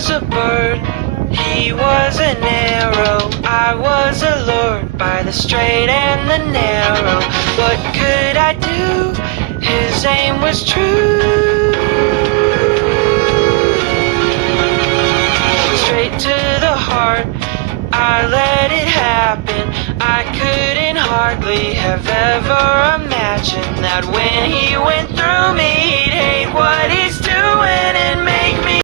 was a bird, he was an arrow. I was allured by the straight and the narrow. What could I do? His aim was true. Straight to the heart, I let it happen. I couldn't hardly have ever imagined that when he went through me, he'd hate what he's